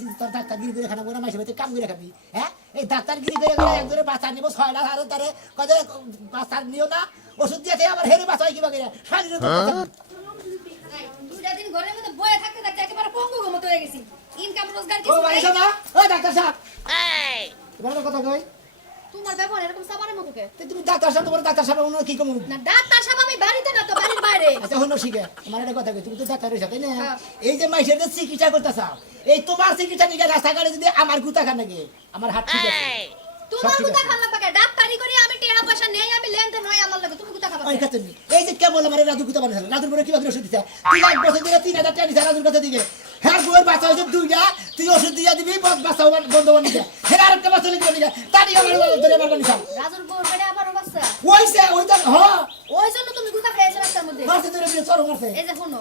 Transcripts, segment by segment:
কইছিস তোর ডাক্তারগিরি করে খানা করে মাসে বাড়িতে কাম করে খাবি হ্যাঁ এই ডাক্তারগিরি করে করে একজনের বাচ্চা নিব 6 লাখ আর তারে কত বাচ্চা নিও না ওষুধ দিয়ে আমার হেরে বাচ্চা হয় কিবা করে শারীরিক দুইটা দিন ঘরের মধ্যে বয়ে থাকতে থাকতে একেবারে পঙ্গু মতো হয়ে গেছি ইনকাম রোজগার ও কিছু ভাই নাই শোনা ও ডাক্তার সাহেব এই তোমার কথা কই তোমার ব্যবহার এরকম সাবানের মতো কে তুমি ডাক্তার সাহেব তোমার ডাক্তার সাহেব অন্য কি কম না ডাক্তার সাহেব আমি বাড়িতে না তো বাড়ির বাইরে আচ্ছা হলো শিখে আমার একটা কথা কই তুমি তো ডাক্তার হইছ তাই না হ্যাঁ। এই যে মাইশের যে চিকিৎসা করতেছ এই তোমার চিকিৎসা নিয়ে রাস্তাঘাটে যদি আমার গুতা খান নাকি আমার হাত ঠিক আছে তোমার ঠিক গুতা আছে। খান লাগবে কে ডাক্তারি করি আমি টাকা পয়সা নেই আমি লেনদেন নয় আমার লাগে তুমি গুতা খাবা ওই কাছে নি। এই যে কেবল আমার রাজু গুতা বানাইছিল রাজুর পরে কি বাকি ওষুধ দিছে 3 বছর ধরে 3000 টাকা দিছে রাজুর কাছে দিকে হ্যাঁ বউয়ের বাচ্চা হইছে দুইটা তুই ওষুধ দিয়া দিবি বাচ্চা বন্ধ বানিয়ে হ্যাঁ আরেকটা বাচ্চা লিখে দিকে তাড়ি আমার ধরে আমার বানিয়ে রাজুর বউর বেড়ে আবারও বাচ্চা ওইছে ওইটা হ্যাঁ ওই জন্য তুমি গুতা খেয়েছো রাস্তার মধ্যে মারছে ধরে দিয়ে চড় মারছে এই যে শোনো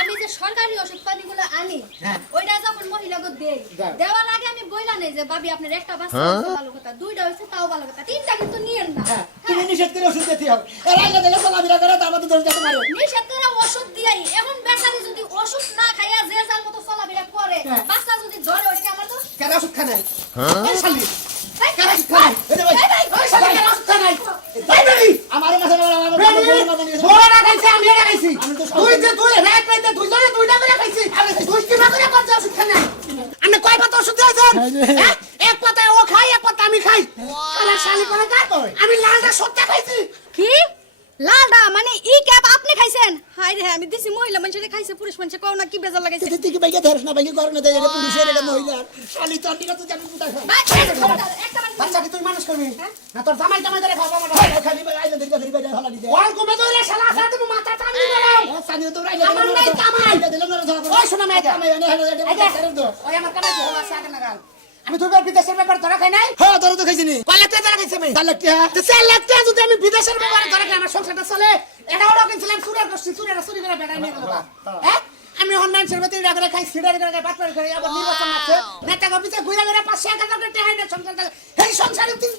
আমি যে সরকারি ওষুধ পাতিগুলো আনি হ্যাঁ। ওইটা যখন মহিলাকে দেই যাও। দেওয়ার আগে আমি বইলা নেই যে ভাবি আপনার একটা বাচ্চা হয়েছে ভালো কথা দুইটা হয়েছে তাও ভালো কথা তিনটা কিন্তু নিয়েন না হ্যাঁ তুমি নিষেধ করে ওষুধ দিতে হবে এর আগে দিলে চলাফেরা করে তো আমাদের ধরে যেতে পারে নিষেধ করে ওষুধ দিয়াই এখন বেচারি যদি ওষুধ না খাইয়া যে যার মতো চলাফেরা করে হ্যাঁ। বাচ্চা যদি ধরে ওইটা আমার তো কেন ওষুধ খানাই এই শালি এই, কেন ওষুধ খানাই এই ভাই এই, ওই শালি কেন ওষুধ খানাই ভাই ভাই আমার মাথা আমার বড় না খাইছে আমি এটা খাইছি আমি তো তুই যে তুই রাত রাইতে দুইজনে দুইটা করে খাইছি তুই কি করে করছিস ওষুধ খাই নাই আমি কয় পাতা ওষুধ দিয়েছেন হ্যাঁ? এক পাতা ও খাই এক পাতা আমি খাই শালা শালি করে কার আমি লালটা সত্যি খাইছি কি লালডা মানে ই ক্যাপ আপনি খাইছেন হাই রে আমি দিছি মহিলা মানুষে খাইছে পুরুষ মানুষে কও না কি বেজার লাগাইছে তুই কি বাইকে ধরছ না বাইকে করনে দেয় এটা পুলিশের এটা মহিলার শালি তোর নিকা তুই জানি কোথায় খাই ভাই, একটা মানে বাচ্চা কি তুই মানুষ করবি না তোর জামাই জামাই ধরে খাওয়া আমার খালি আইলে দেখবা ধরি বাইরে হলা দিতে ওর ঘুমে ধরে শালা খা তুমি মাথা টানি দিলাম সানি তো রাইলে আমার নাই কামাই। দিলাম না ধরা ওই শোনা মেয়েটা কামাই এনে হলো এটা কারের দো ওই আমার কামাই তো হলো সাগা নাগাল আমি তোর বিদেশের ব্যাপার ধরা খাই নাই হ্যাঁ তোর তো খাইছিনি কয় লাখ টাকা ধরা খাইছি আমি তাহলে কি হ্যাঁ তো 4 লাখ টাকা যদি আমি বিদেশের ব্যাপারে ধরা খাই আমার সংসারটা চলে এটা ওরা কিনছিলাম চুরের গোষ্ঠী চুরেরা চুরি করে বেড়াই নিয়ে গেল হ্যাঁ আমি অনলাইন সেবাতে টাকা খাই সিডার করে বাটপার করে আবার নির্বাচন আছে নেতা অফিসে ঘুরে ঘুরে 500 টাকা করে টাকা না সংসারটা এই সংসারে 3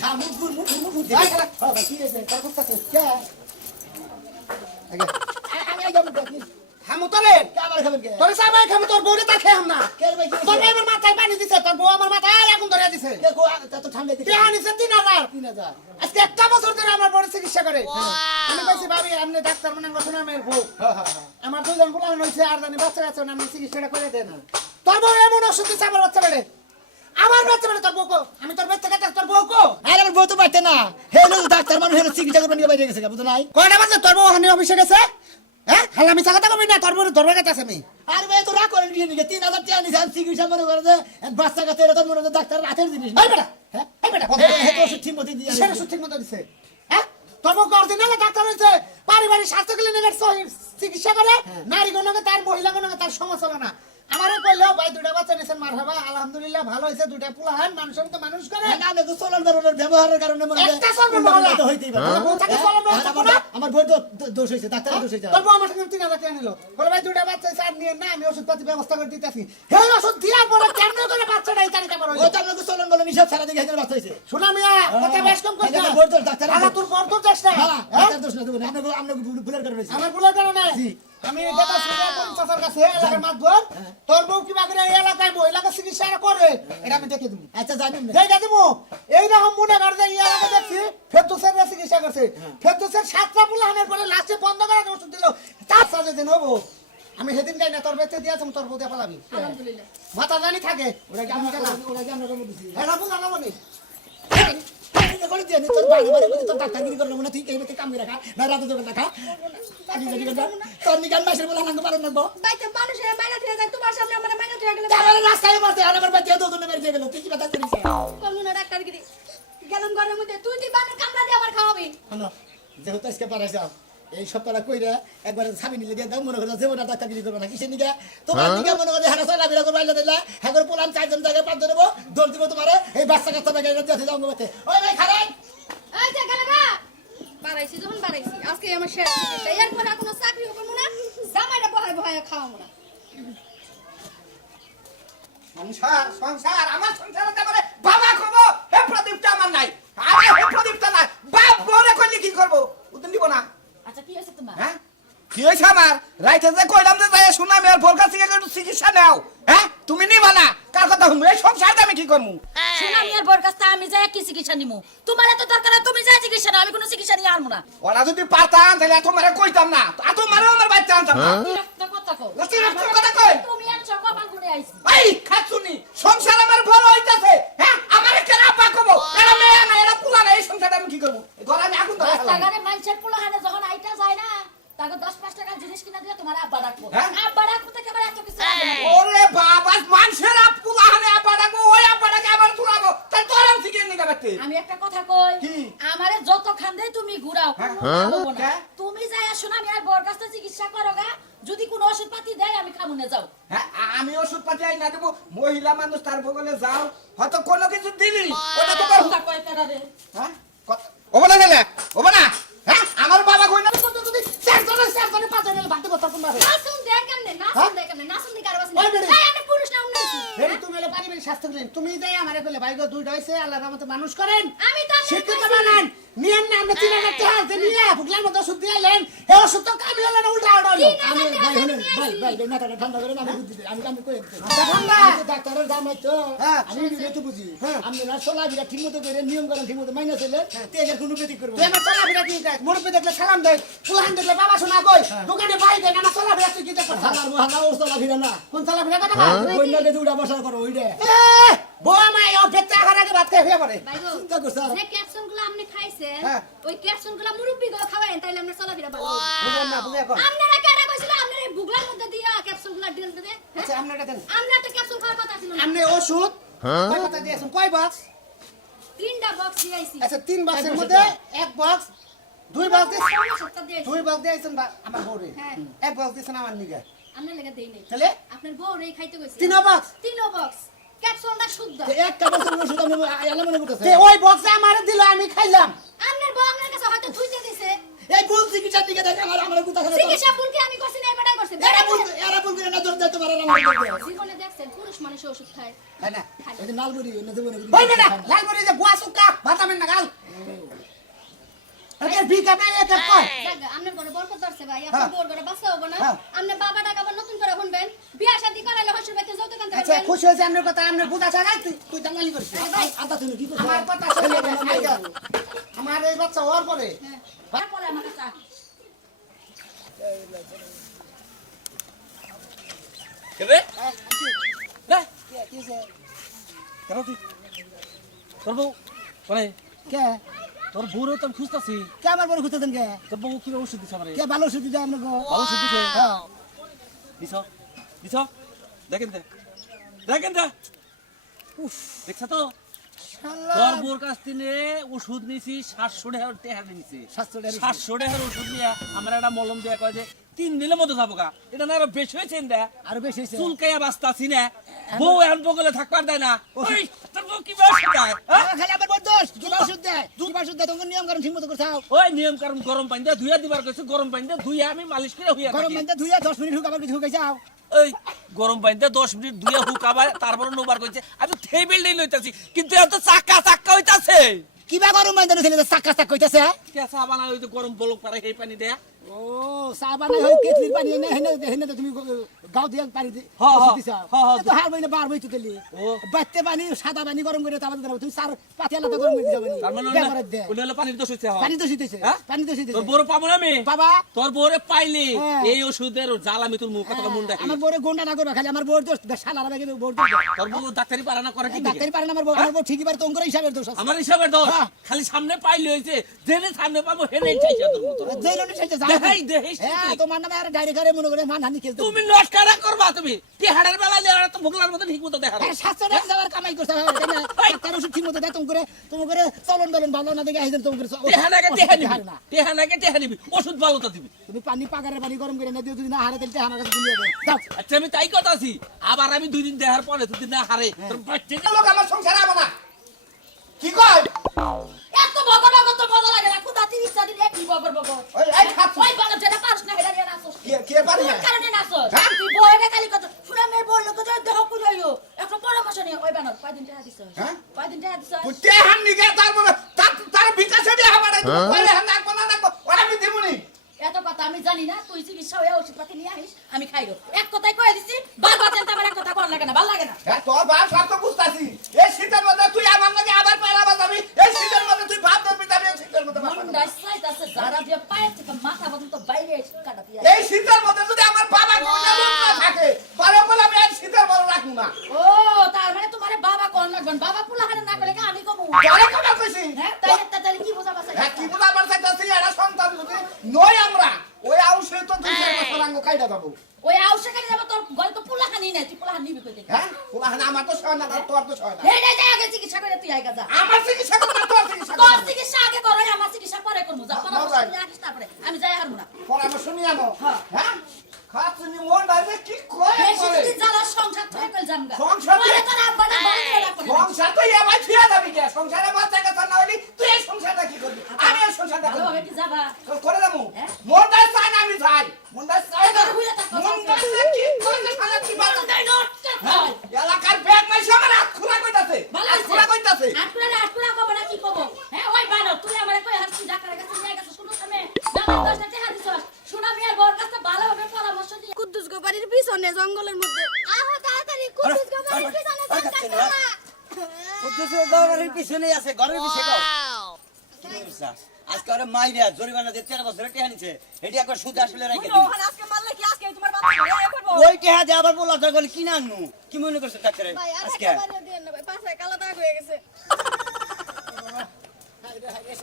খামু মুর হ্যাঁ কি রে তোর করতেছিস কে আমি যাবো দেখি হামু তোরে আমার খাবেন কে তোরে সাবাই খামু তোর বউরে তা খেয়ে না কে ভাই কি তোর আমার মাথায় পানি দিছে তোর বউ আমার মাথায় আগুন ধরে দিছে কে কো তো ঠান্ডা দিতে টাকা নিছে 3000 3000 আজকে একটা বছর ধরে আমার বড় চিকিৎসা করে আমি কইছি ভাবি আপনি ডাক্তার মনে করছেন আমার বউ আমার দুইজন ফুলান হইছে আর জানি বাচ্চা আছে না আমি চিকিৎসাটা করে দেন তোর বউ এমন ওষুধ দিছে আমার বাচ্চা বেড়ে আমার বাচ্চা বেড়ে তোর বউ কো আমি তোর বাচ্চা কাছে তোর বউ কো আরে আমার বউ তো পারতে না হেলো ডাক্তার মানুষ হেলো চিকিৎসা করবেন নিয়ে বাইরে গেছে বুঝো নাই কয়টা বাজে তোর বউ হানি অফিসে গেছে হ্যাঁ হালা মিছা কথা কবি না তোর বউ ধরবে গেছে আমি আর ভাই তো রাগ করেন দিয়ে নিকে 3000 টাকা নিছে আমি চিকিৎসা মনে করে যে বাচ্চা কাছে এটা তো মনে হয় ডাক্তার রাতের জিনিস এই বেটা হ্যাঁ এই বেটা হে তো ওষুধ ঠিক মতো দিয়ে সেটা সঠিক মতো দিছে হ্যাঁ তোর বউ অরিজিনাল ডাক্তার হইছে পারিবারিক স্বাস্থ্য ক্লিনিকের চিকিৎসা করে নারী গণকে তার মহিলা গণকে তার সমালোচনা আমারে কইলো ভাই দুইটা বাচ্চা নিছেন মারহাবা আলহামদুলিল্লাহ ভালো হইছে দুইটা পোলাহান মানুষের তো মানুষ করে না আমি তো চলন বেরোনোর ব্যবহারের কারণে মনে হয় একটা চলন বেরোনো তো হইতেই পারে আমার বউ থাকে চলন বেরোনো থাকবো না? আমার বই তো দোষ হইছে ডাক্তারের দোষ হইছে তোর বউ আমার সঙ্গে 3000 টাকা নিল বলে ভাই দুইটা বাচ্চা স্যার নিয়ে না আমি ওষুধ পাতি ব্যবস্থা করে দিতেছি এই ওষুধ দিয়ার পরে কেমনে করে বাচ্চাটা এই তারিখে বড় ও হইছে তো আমাকে চলন বলে নিশাব সারা দিকে হেদের বাচ্চা হইছে শোনা মিয়া কথা বেশ কম কইছ এটা বই তো ডাক্তার আগা তোর বড় তো চেষ্টা হ্যাঁ ডাক্তার দোষ না দেব না আমরা ভুলের কারণে হইছে আমার ভুলের কারণে জি। আমি দেখা শুনে পঞ্চাশের কাছে এলাকার মাতবর তোর বউ কি বাগরে এই এলাকায় মহিলাকে চিকিৎসা করে এটা আমি দেখে দেবো আচ্ছা জানেন না দেখে দেবো এইরকম মনে কর যে এই এলাকা দেখছি ফেরদৌসের চিকিৎসা করছে ফেরদৌসের 7টা পুলাহানের পরে লাস্টে বন্ধ করে ওষুধ দিল তার সাথে দিন হবো আমি সেদিন গাই না তোর বেঁচে দিয়েছি তোর বউ দিয়ে পালাবি আলহামদুলিল্লাহ মাথা জানি থাকে ওরা কি আমরা ওরা কি আমরা করে দিছি এটা বুঝা যাবো নি এটা করে দিয়ে তোর বাড়ি বাড়ি বলে তোর ডাক্তারগিরি করলো না তুই এই মতে কাম করে রাখা না রাতে যাবে রাখা আমি যদি কথা তোর নিকাল মাসের বলে নাঙ্গ পারন নাগবো বাইতে মানুষের মাইনা দিয়ে যায় তোমার সামনে আমার মাইনা দিয়ে গেলে তাহলে রাস্তায় মারতে আর আমার বাচ্চা তো দুনে মেরে গেল তুই কি কথা করিস কমু না ডাক্তার গিরি গেলাম ঘরের মধ্যে তুই কি বানের কামড়া দিয়ে আমার খাওয়াবি হলো যেহেতু আজকে পারাইছ এই সপ্তাহটা কইরা একবার ছাবি নিলে দিয়ে দাও মনে করো যে ওটা ডাক্তারগিরি করবে না কিসের নিকা তোমার দিকে মনে করো হারা চলা বিরা করবে আইলা দিলা হ্যাঁ করে পোলাম 4 জন জায়গায় 5 জন দেবো দৌড় দিব তোমারে এই বাচ্চা কাচ্চা বেগে যাতে যাও গবাতে ওই ভাই খারাই এই যে গেলে গা বাড়াইছি যখন বাড়াইছি আজকে আমার শেষ চিকিৎসা এরপরে আর কোনো চাকরিও করবো না জামাইটা বহায় বহায় খাওয়াবো না সংসার সংসার আমার সংসারে তারপরে বাবা খবো হে প্রদীপটা আমার নাই আরে হে প্রদীপটা নাই বাপ বলে কইলে কি করব উত্তর দিব না আচ্ছা কি আছে তোমার হ্যাঁ কি হয়েছে আমার রাইতে যে কইলাম যে যাই শোনা আমি আর ভোর কাছ থেকে একটু চিকিৎসা নাও হ্যাঁ তুমি নিবা না কার কথা শুনবো এই সংসারটা আমি কি করবো শোনা মিয়ার বর কাছে আমি যাই কি চিকিৎসা নিমু তোমার এত দরকার হয়, তুমি যাই চিকিৎসা নাও, আমি কোনো চিকিৎসা নিয়ে আনবো না। ওরা যদি পারতাম তাহলে এত মারে কইতাম না এত মারে আমার বাচ্চা আনতাম না বিরক্ত কথা কও। বিরক্ত কথা কই? তুমি আর কপাল গুনে আইছি। এই খাচ্ছুনি সংসার আমার বড় হইতাছে হ্যাঁ আমারে কেন আপা কবো এরা মেয়ে না এরা পুলা না এই সংসারটা আমি কি করবো ঘরে আমি আগুন ধরে ফেলাম রাস্তাঘাটে মানুষের পোলাহানে যখন আইতা যায় না, তাকে 10-5 টাকা জিনিস কিনা দিয়ে তোমার আব্বা ডাকবো। হ্যাঁ? আব্বা ডাকবো থেকে আবার এত কিছু লাগবে না। ওরে বাবা মানুষের পুলা হানে আপা ডাকবো ওই আপা ডাকে আবার তুলাবো তাই তোর আমি থেকে নিয়ে যাবে আমি একটা কথা কই, কি? আমারে যত খান্দেই তুমি ঘুরাও, হ্যাঁ? কোনো লাভ হবো না। হ্যাঁ? তুমি যাই শোনা আমি আর বর কাছে চিকিৎসা করো গা, যদি কোনো ওষুধ পাতি দেয় আমি খামুনে যাও। হ্যাঁ আমি ওষুধ পাতি আই না দেবো মহিলা মানুষ তার বগলে যাও হয়তো কোনো কিছু দিলি ওটা তো কথা কয় কেডা রে? হ্যাঁ ওবা না গেলে ওবা না হ্যাঁ আমার বাবা কই না চারজনে পাঁচজনে বাড়তে কথা কোন মারে নাচুন দেখ কেমনে নাচুন দেখ কেমনে নাচুন দেখ আর বাসি ওই বেড়ে। এই আমি পুরুষ না উন্নতি হেরি তুমি এলে পারিবারিক স্বাস্থ্য দিলেন তুমি যাই আমারে বলে ভাই গো দুইটা হইছে আল্লাহর রহমতে মানুষ করেন আমি তো আপনার শিক্ষিত কইছি। বানান নিয়েন না আমরা চিনা রাখতে হাতে নিয়ে ভুগলার মতো ওষুধ দিলেন এই ওষুধ তো কামি হলো না উল্টা হলো আমি ভাই হলেন ভাই মাথাটা ঠান্ডা করেন আমি বুদ্ধি দিই আমি কই ঠান্ডা। ডাক্তারের দাম তো হ্যাঁ। আমি নিজে তো বুঝি আপনারা চলাফেরা ঠিক মতো করে নিয়ম কানুন ঠিক মতো মাইনা চলে তেলের কোনো ব্যতি করবো তুই আমার চলাফেরা কি দেখ মুরব্বী দেখলে সালাম দেয় পুলান দেখলে বাবা শোনা কই দোকানে ভাই দেন আমার চলাফেরা তুই কি দেখ হালার মহালা ওর চলাফেরা না কোন চলাফেরা কথা কয় বন্যা দিয়ে উড়া বসা করো ওইটা বউ মাই ও পেটে আগার আগে ভাত খেয়ে পড়ে ভাইগো চিন্তা করছ যে ক্যাপসুলগুলো আপনি খাইছেন হ্যাঁ। ওই ক্যাপসুলগুলো মুরব্বি গো খাওয়ায়েন তাইলে আমরা চলাফেরা ভালো হবে। বুঝলাম না বুঝে এখন আপনারা কেডা কইছিল আপনারা এই বুগলার মধ্যে দিয়া ক্যাপসুলগুলো ডিল দিতে আচ্ছা আপনারা দেন আমরা তো ক্যাপসুল খাওয়ার কথা ছিল না আপনি ওষুধ কয় কথা দিয়েছেন কয় বক্স তিনটা বক্স দিয়েছি আচ্ছা 3 বক্সের মধ্যে এক বক্স 2 বক্স দিয়েছেন সপ্তাহ দিয়েছি 2 বক্স দিয়েছেন আমার বউরে হ্যাঁ। এক বক্স দিয়েছেন আমার নিগে আপনার লেগে দেই নাই তাহলে আপনার বউ রে খাইতে কইছি 3 বক্স তিনটা বক্স ক্যাপসুলটা শুদ্ধ একটা বছর ওষুধ আমি আয়ালা মনে করতেছে তে ওই বক্সে আমারে দিল আমি খাইলাম আপনার বউ আপনার কাছে হয়তো ধুইতে দিছে এই ভুল চিকিৎসার দিকে দেখে আমার গুতা খারাপ চিকিৎসা ভুলকে আমি করছি না এবারটাই করছি এরা ভুল করে না ধরে দিতে পারে না আমার জীবনে দেখছেন পুরুষ মানুষ ওষুধ খায় তাই না খায় এই নালবরি না দেবো না ওই বেটা লাল করে যে বুয়া সুকা ভাতামেন না গাল আরে বিকা না এটা কয় জাগা আপনার ঘরে বরকত ধরছে ভাই আপনার বউর ঘরে বাচ্চা হবে না হ্যাঁ। আপনার বাবা টাকা আবার নতুন করে শুনবেন বিয়া শাদী করাইলে হসুর বাড়িতে যৌতুক আনতে আচ্ছা পারবেন খুশি হয়েছে আপনার কথা আপনার বুঝা ছাড়াই তুই দাঙ্গালি করিস আদা তুমি কি করছ আমার কথা শুনে আমার এই বাচ্চা হওয়ার পরে তারপরে আমার কাছে কেবে না কেন তুই তোর বউ মানে কে তোর বউরে তো আমি খুঁজতেছি কে আমার বড় খুঁজতেছেন কে তোর বউ কি ওষুধ দিছে আমারে কে ভালো ওষুধ দিতে আপনাকে ভালো ওষুধ দিছে দিছ দিছ দেখেন দে উফ দেখছ তো তোর বউর কাছ থেকে ওষুধ নিছি 700 টাকা নিছি 700 টাকার ওষুধ নিয়ে আমরা একটা মলম দিয়ে কয় যে 3 দিনের মধ্যে যাবো গা এটা না আরো বেশি হয়েছে না আরো বেশি হয়েছে চুলকাইয়া বাস্তাছি না বউ এখন বগলে থাকবার দেয় না ওই তোর বউ কি ব্যবসা দেয় খালি আমার বড় দোষ কি ওষুধ দেয় কি ওষুধ দেয় তোমার নিয়ম কারণ ঠিক মতো করছাও ওই নিয়ম কারণ গরম পানি দিয়ে ধুইয়া দিবার কইছে গরম পানি দিয়ে ধুইয়া আমি মালিশ করে হইয়া গরম থাকি পানিতে ধুইয়া 10 মিনিট হুক আবার কিছু হুকাই যাও ওই গরম পানি দিয়ে 10 মিনিট ধুইয়া হুকাবার তারপর নোবার কইছে আমি টেবিল লইতাছি কিন্তু এত চাক্কা হইতাছে কিবা গরম পানিতে ছেলে চাক্কা চাক কইতাছে কেসা বানা ওই যে গরম বলক পারে সেই পানি দেয়া ও চা বানাই হয় কেটলির পানি এনে হেনে তুমি গাও দিয়া পানি দিছা তো হার বইনা বার বই তুলি বাইতে পানি সাদা পানি গরম করে তাবাদ দাও তুমি চার পাতি আলাদা গরম করে দিছা তার মানে ব্যবহার দে ওই হলো পানির দোষ হইছে পানি তো শীতেছে হ্যাঁ? পানি তো শীতেছে তোর বড় পাবো না আমি বাবা তোর বউরে পাইলি হ্যাঁ। এই ওষুধের জ্বাল আমি তোর মুখ কথা মন রাখি আমার বড় গোন্ডা না করবে খালি আমার বড় দোষ শালার আগে বড় দোষ তোর বউ ডাক্তারি পারে না করে কি ডাক্তারি পারে না আমার বড় ঠিকই পারে তোমরা হিসাবের দোষ আছে আমার হিসাবে দোষ হ্যাঁ। খালি সামনে পাইলি হইছে যেনে সামনে পাবো হেনে চাইছা তোর মতো যেই রনি চাইতে যাও দেখাই হ্যাঁ তোমার নামে আর ডাইরেক্ট করে মনে করে মানহানি খেলতে তুমি নটকারা করবা তুমি কি হাড়ের বেলা নিয়ে তো ভুগলার মতো ঠিক মতো দেখা শাস্ত্র টাকা যাওয়ার কামাই করতে হয় তাই না ডাক্তার ওষুধ ঠিক মতো দেয় তুমি করে চলন দলন ভালো না দেখে আইছেন তুমি করে টেহানাকে টেহা নিবি ওষুধ ভালো তো দিবি তুমি পানি পাগারের পানি গরম করে না দিও যদি না হারে তাহলে আমার কাছে দিয়ে দাও যাও আচ্ছা আমি তাই কথা আছি আবার আমি 2 দিন দেখার পরে 2 দিন না হারে তোর বাচ্চা লোক আমার সংসার হবে না কি কয় এত বগর তো মজা লাগে না কুদা 30 দিন একই বগর ওই এই খাচ্ছ ওই বালা যেটা পারছ না হেডা নিয়ে নাচছ কে পারি না কারণে নাচছ হ্যাঁ? তুই বইটা খালি কত শুনে মেয়ে বললো যে দেহ কুলাইও একটা পরামর্শ নিয়ে ওই বানর কয়দিন টাকা দিছ হ্যাঁ? কয়দিন টাকা দিছ তুই টেহান নিগে তারপরে তার বিকাশে দিয়ে হবে না তুই কইলে হান না কোনা না ওরা আমি দেবনি এত কথা আমি জানি না তুই চিকিৎসা হয়ে ওষুধপাতি নিয়ে আইস আমি খাইরো এক কথাই কয়ে দিছি বারবার চিন্তা আমার এক কথা কর লাগে না ভালো লাগে না হ্যাঁ তোর বাপ সব তো বুঝতাছি এই শীতের মধ্যে তুই আমার লাগে আবার পালা বাজাবি এই শীতের মধ্যে তুই ভাত ধরবি তবে এই শীতের মধ্যে ভাত মুন্ডা সাইতাছে যারা দিয়ে পায়ের থেকে মাথা পর্যন্ত বাইরে এসে কাটা দিয়া এই শীতের মধ্যে যদি আমার বাবা কোনে না থাকে পরে বলে আমি এই শীতের বড় রাখবো না ও তার মানে তোমার বাবা কোন লাগবেন বাবা পুলাহারে না করলে আমি কমু তোরে কথা কইছি হ্যাঁ তাই কি বোঝা পাছে হ্যাঁ কি বলা আমার চাইতাছি এরা সন্তান যদি নই আমরা ওই আউশে তো তুই বছর আঙ্গ কাইডা যাবো ওই আউশে কাটে যাব তোর ঘরে তো পুলাহানি নাই তুই পুলাহানি নিবি কই থেকে হ্যাঁ ওলা আমার তো সয় না তোর তো সয় না হে রে যা আগে চিকিৎসা করে তুই আইগা যা আমার চিকিৎসা করবে না, তোর চিকিৎসা তোর করবে চিকিৎসা আগে করো আমার চিকিৎসা পরে করবো যা পরামর্শ নিয়ে আসিস তারপরে আমি যাই হারবো না পরামর্শ নিয়ে আনো হ্যাঁ। হ্যাঁ খাচ্ছি মন ডাইলে কি কয় বেশি করে যদি জ্বালা সংসার থেকে কল জামগা সংসার পরে তোর আব্বা না বড় করে রাখবে সংসার তো আমার ফিরে যাবি কে সংসারে বাচ্চা কাচ্চা না হইলি তুই এই সংসারটা কি করবি আমি এই সংসারটা ভালো হবে করবি কি যাবা করে দেবো হ্যাঁ? মন ডাই চাই না আমি চাই মন ডাই চাই না এবার হইয়া থাকো, মন থাকো। ডাই কি করলে খালা কি কত দেয় নোট হ্যাঁ? এলাকার ব্যাগ মাইছে আমার হাত খোলা কইতাছে ভালো হাত খোলা কইতাছে আটকুলা কব না কি কব হ্যাঁ ওই বানো তুই আমারে কই হাসি ডাক্তারের কাছে নিয়ে গেছ শুনো তুমি না 10টা টাকা দিছস শোনা মিয়ার বউর কাছে ভালোভাবে পরামর্শ দিয়ে কুদ্দুস গো বাড়ির পিছনে জঙ্গলের মধ্যে আহো তাড়াতাড়ি কুদ্দুস গো বাড়ির পিছনে কুদ্দুসের দৌড়ানোর পিছনেই আছে, ঘরের পিছে কও। কি করছা? আজকে ওরে মাইরা জরিমানা দিয়ে 13 বছরের টেহা নিছে। এটি একবার সুদ আসলে রেখে দিন। আজকে মারলে কি আজকে তোমার বাচ্চা এ করব ওই টেহা দিয়ে আবার বলা দরকার হলে কিনে আনু। কি মনে করছো ডাক্তারে? ভাই আর আজকে একটা বাড়ি দেন না ভাই পাশে কালো দাগ হয়ে গেছে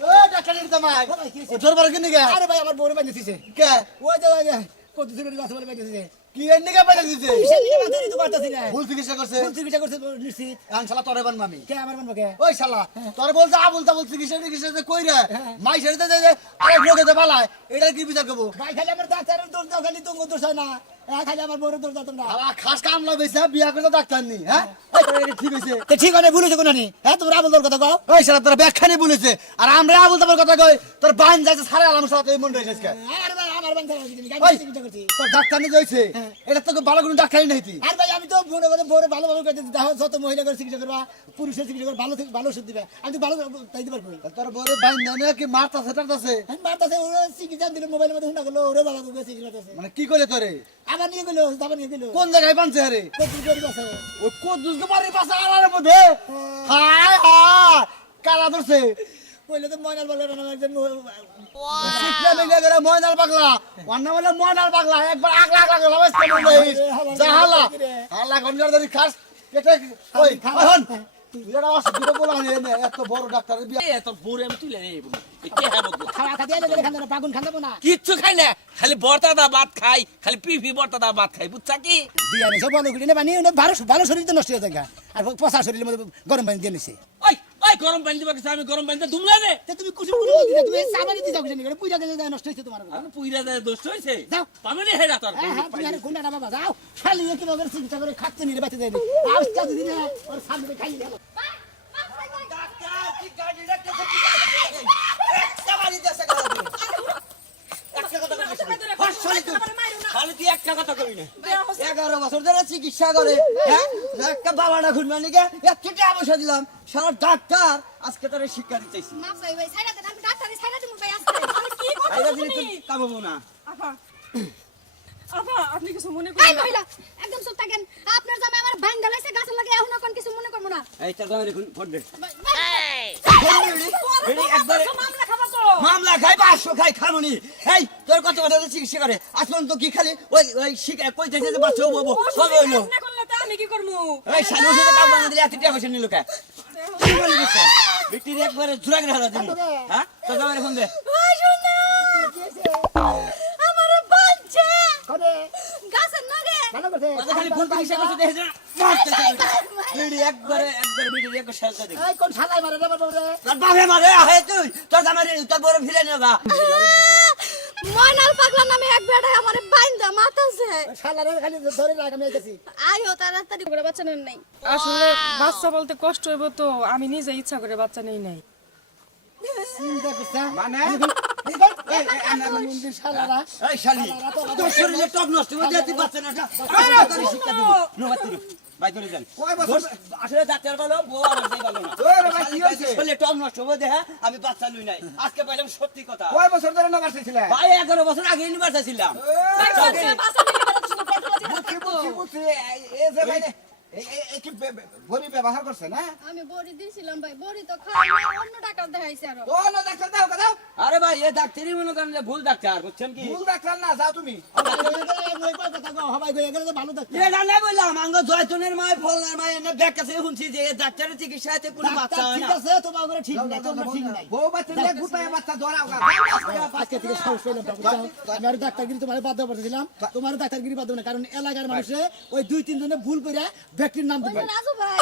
ও ডাক্তারের জামাই ও দরবার কিনে গে আরে ভাই আমার বউরে বাইরে দিছে কে ওই যে কত দিনের গাছ বলে বাইরে দিছে কি এর নিকে পাইলা দিছে কিসের দিকে বাধা দিতে পারতাছি না ভুল চিকিৎসা করছে কোন চিকিৎসা করছে নিশ্চিত আন শালা তোরে বানবো আমি কে আমার বানবো কে ওই শালা তোরে বলছে আবুল তাবুল চিকিৎসা টিকিৎসা যে কইরা মাই ছেড়ে দে আরে লোকে দে বালায় এটা কি বিচার করব ভাই খালি আমার ডাক্তারের দোষ দাও খালি তুমি দোষ হয় না খালি আমার বউরের দোষ দাও তোমরা শালা খাস কামলা বেইছা বিয়া করে ডাক্তার নি হ্যাঁ এই তোর এটা ঠিক হইছে তো ঠিক হয় ভুলেছে কোন নি হ্যাঁ তোমরা আবুল দল কথা কও ওই শালা তোর ব্যাখ্যানি বলেছে আর আমরা আবুল তাবুল কথা কই তোর বাইন যাইছে সারা আলাম সাথে এই মন রইছে আরে ভাই আমার বান খারাপ ওই চিকিৎসা করছি তোর ডাক্তার নি কইছে এটা তো ভালো কোনো ডাক্তারই নাই তুই আর ভাই আমি তো বউরে ভালো ভালো করে দেখো যত মহিলা করে চিকিৎসা করবা পুরুষের চিকিৎসা করে ভালো ভালো ওষুধ দিবে আমি তো ভালো তাই দিবার কই তোর বড় বাইন জানে কি মারতাছে টারতাছে আমি মারতাছে ওরা চিকিৎসা দিলে মোবাইলের মধ্যে শুনা গেলো ওরে বাবা তো চিকিৎসা করতেছে মানে কি করে তোরে আবার নিয়ে গেলো আবার নিয়ে গেলো কোন জায়গায় বানছে রে কত গরিব আছে ও কদ্দুস কে বাড়ির পাশে আলার মধ্যে হায় হায় কালা ধরছে কইলে তো ময়নাল বলে না একজন শিক্ষা মেঘে গেলে ময়নাল পাগলা অন্য বলে ময়নাল পাগলা একবার আগলা আগলা গেল বাস কেমন দেখিস জাহালা হালা গঞ্জার ধরি খাস এটা ওই এখন এটা অসুবিধা বলা হয় না এত বড় ডাক্তারের বিয়া এ তোর বউরে আমি তুলে নেই কে হ্যাঁ বদলা খাওয়া খাতে এলে খান না পাগুন খান দেবো না কিচ্ছু খাই না খালি বর্তা দা ভাত খাই খালি পিফি বর্তা দা ভাত খাই বুঝছা কি দিয়া নিছে বন্ধ করে নে পানি ভালো ভালো শরীর তো নষ্ট হয়ে যায় আর পচা শরীরের মধ্যে গরম পানি দিয়ে নিছে ওই ওই গরম পানি দিবা কিছু আমি গরম পানিতে দুমলা নে তে তুমি কুসুম করে দিলে তুমি সাবানি দিতে যাও কিনা পুইরা গেলে নষ্ট হইছে তোমার আমি পুইরা যায় দোষ হইছে যাও। পাবে নি হেডা তোর হ্যাঁ হ্যাঁ তুমি আরে গুন্ডা না বাবা যাও খালি কি বাবা চিন্তা করে খাচ্ছে নিরে বাঁচতে যায়নি আজকে যদি না ওর সামনে খাই গেল খালি তুই একটা কথা কবি না 11 বছর ধরে চিকিৎসা করে হ্যাঁ একটা বাবাটা ঘুরবে নিকে একটু টাকা পয়সা দিলাম সারা ডাক্তার আজকে তোরে শিক্ষা দিতেছি মাফ চাই ভাই ছাইরা দেন আমি ডাক্তারে ছাইরা দিমু ভাই আজকে আমি কি আইরা দিলে তুই কামাবো না আপনি কিছু মনে করেন না মহিলা একদম চুপ থাকেন আপনার জামাই আমার বাইন দালাইছে গাছের লাগে এখন কোন কিছু মনে করব না এই তোর গায়ে দেখুন ফোন দে এই একবারে মামলা খাবা তো মামলা খাই 500 খাই খামনি এই তোর কত কথা চিকিৎসা করে আসমান তো কি খালি ওই ওই শিখা কইতেছে যে বাচ্চা হবো সব হইলো না করলে তো আমি কি করব এই শালু সাথে কাম বানা দিলে এত টাকা পয়সা নিল কে কি বলি গেছে বিটির একবারে জুরা করে হালা দিন হ্যাঁ তোর গায়ে ফোন দে ওই শুনো আমারে বাঁচছে করে গাছের নগে ভালো করতে কথা খালি ফোন চিকিৎসা করতে দেখে না মারতেছে বিড়ি একবারে বিড়ি একবার শেলতে দে এই কোন শালাই মারে রে বাবা রে তোর বাপে মারে আহে তুই তোর জামাই তোর বড় ফিরে নেবা ময়নাল পাগলা নামে এক বেটা আমারে বাইন্দা মাতাছে শালারে খালি ধরে রাখ আমি আইতাছি আইও তাড়াতাড়ি করে বাচ্চা নেন নাই আসলে বাচ্চা বলতে কষ্ট হইব তো আমি নিজে ইচ্ছা করে বাচ্চা নেই নাই চিন্তা করছ মানে মন্দির শালারা এই শালি তোর শরীরে টক নষ্ট হয়ে যায় তুই বাচ্চা না তোর শিক্ষা দিব নো বাচ্চা ভাই ধরে যান কয় বছর আসলে ডাক্তার বলো বউ আর দেই বলো না ওরে ভাই কি হইছে শরীরে টক নষ্ট হয়ে দেখা আমি বাচ্চা লই নাই আজকে পাইলাম সত্যি কথা কয় বছর ধরে নবার ছিলেন ভাই 11 বছর আগে ইউনিভার্সিটি ছিলাম বাচ্চা দিলে তো শুধু পেট্রোল বুঝছি এই যে ভাই এই কি বড়ি ব্যবহার করছে না আমি বড়ি দিছিলাম ভাই বড়ি তো খাই না অন্য ডাক্তার দেখাইছে আরো ও না ডাক্তার দাও দাও আরে ভাই এ ডাক্তারই মনে করেন যে ভুল ডাক্তার বুঝছেন কি ভুল ডাক্তার না যাও তুমি হবাই গিয়ে গেলে ভালো থাকবে এ না বললাম আঙ্গ জয়তনের মায়ের ফলনার মায়ের এনে ব্যাগ কাছে শুনছি যে এই ডাক্তারের চিকিৎসাতে কোনো বাচ্চা হয় ঠিক না আছে তোমার ঘরে ঠিক নাই তোমরা ঠিক নাই বউ বাচ্চা নিয়ে গুতায় বাচ্চা ধরাও আজকে থেকে সাহস পেলাম আমি আর ডাক্তারগিরি তোমার বাধ্য করতেছিলাম তোমার ডাক্তারগিরি বাধ্য না কারণ এলাকার মানুষে ওই 2-3 জনে ভুল করে ব্যক্তির নাম দিবে রাজু ভাই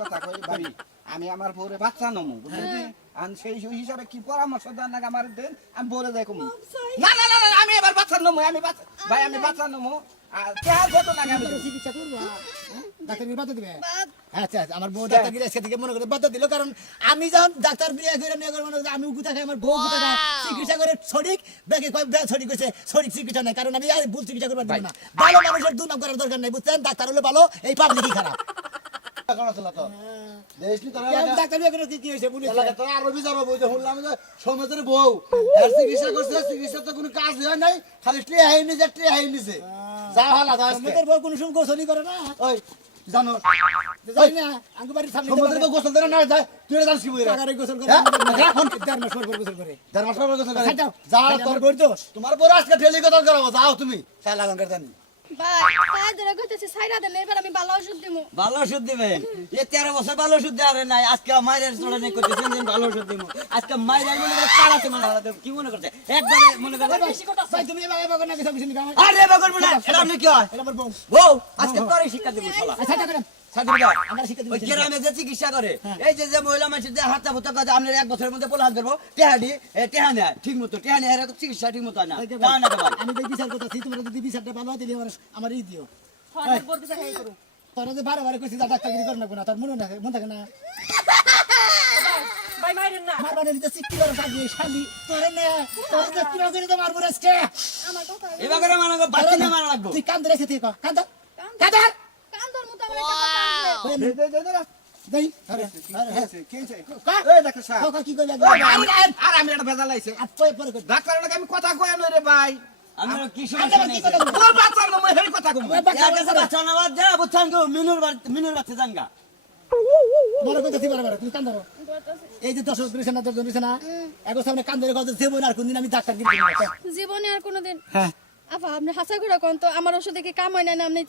কথা কই ভাবি আমি আমার বউরে বাচ্চা নমু বুঝলি আর সেই হিসাবে কি পরামর্শ দেন না আমার দেন আমি বলে দেখো না না না না, আমি এবার বাচ্চা নমু আমি বাচ্চা ভাই আমি বাচ্চা নমু আর কে যত না আমি দেব। চিকিৎসা করবো ডাক্তারগিরি বাধ্য দিবে বাদ আচ্ছা আচ্ছা, আমার বউ ডাক্তারগিরি আজকে থেকে মনে করে বাধ্য দিল কারণ আমি যখন ডাক্তার বিয়ে করে মনে করি আমি গুতা খাই আমার বউ গুতা খাই চিকিৎসা করে সঠিক ব্যাগে কয় ব্যাগ সঠিক হয়েছে সঠিক চিকিৎসা নাই কারণ আমি আর ভুল চিকিৎসা করবার দিব না ভালো মানুষের দুর্নাম করার দরকার নাই বুঝছেন ডাক্তার হলে ভালো এই পাবলিকই খারাপ ডাক্তার বিয়ে করে কি হয়েছে পুলিশ সমাজের বউ এর চিকিৎসা করছে চিকিৎসা তো কোনো কাজ হয় নাই খালি ট্রে হাই নিছে ট্রে হাই নিছে যা হলা আমাদের বউ কোনো সময় গোসলই করে না ওই জানো জানি না আঙ্গু বাড়ির সামনে সমাজের বউ গোসল দেনা না যায় তুই জানিস কি বইরা টাকারে গোসল করে হ্যাঁ? এখন 1.5 মাস পর গোসল করে ধর্মাস পর গোসল করে ছাড় দাও। যা ছাড় তোর আমার বউর দোষ। তোমার বড় আজকে ঠেলি কথা করাবো যাও তুমি চাই লাগান করে জানি ভাই তাই ধরে কইতেছে সাইরা দেন এবার আমি ভালো ওষুধ দিমু ভালো ওষুধ দিবেন এ 13 বছর ভালো ওষুধ দেওয়ার নাই আজকে মায়ের চলে নাই করতেছেন যে ভালো ওষুধ দিব আজকে মায়ের মনে করে তাড়াতে মানে হারাতে কি মনে করছে একবারে মনে করে ভাই তুমি এবার এবার না কিছু কিছু নিকা আরে বাগর বলে এটা আপনি কি হয় এটা আমার বউ বউ আজকে তোরে শিক্ষা দিব শালা আচ্ছা করেন সাদিক ভাই আমরা শিক্ষা দিব ওই গ্রামে যে চিকিৎসা করে এই যে মহিলা মানুষের যে হাতটা ভুতা কাজ আমরা এক বছরের মধ্যে বলে হাত ধরবো টেহাডি টেহা নেয় ঠিক মতো টেহা নেয় এরা তো চিকিৎসা ঠিক মতো হয় না তা না ভাই আমি তো বিচার করতেছি তোমরা যদি বিচারটা ভালো হয় তাহলে আমার ই দিও ফোনের বলতে চাই করু তোরা যে বারে বারে কইছিস ডাক্তারগিরি করে না তোর মনে থাকে না ভাই মাইরেন না আমার বাড়িতে চিক্কি করে সাজিয়ে শালি তোরে না তোর যে কি করে তো মারবো আজকে আমার কথা এবার করে মানা বাচ্চা না মানা লাগবো তুই কান ধরে খেতে কর কান ধর কান ধর কান্দর মতো আমার একটা কথা আছে দেই আরে এই ডাক্তার সাহেব কি কইলা আর আমি একটা ভেজাল আইছে আপয় পরে কই ডাক্তার আমি কথা কই আনো রে ভাই আমরা কি কি সমস্যা কথা তোর বাচ্চা নমু হেই কথা কম বাচ্চা না বাচ্চা বুঝছেন গো মিনুর বাচ্চা জানগা মরে কইতেছি বারে তুমি কান ধরো এই যে 10 জন না 10 জন না এগো সামনে কান ধরে কথা দেব না আর কোনদিন আমি ডাক্তারগিরি করব জীবনে আর কোনোদিন হ্যাঁ আপা আপনি হাসা করে কোন তো আমার ওষুধে কি কাম হয় না আপনি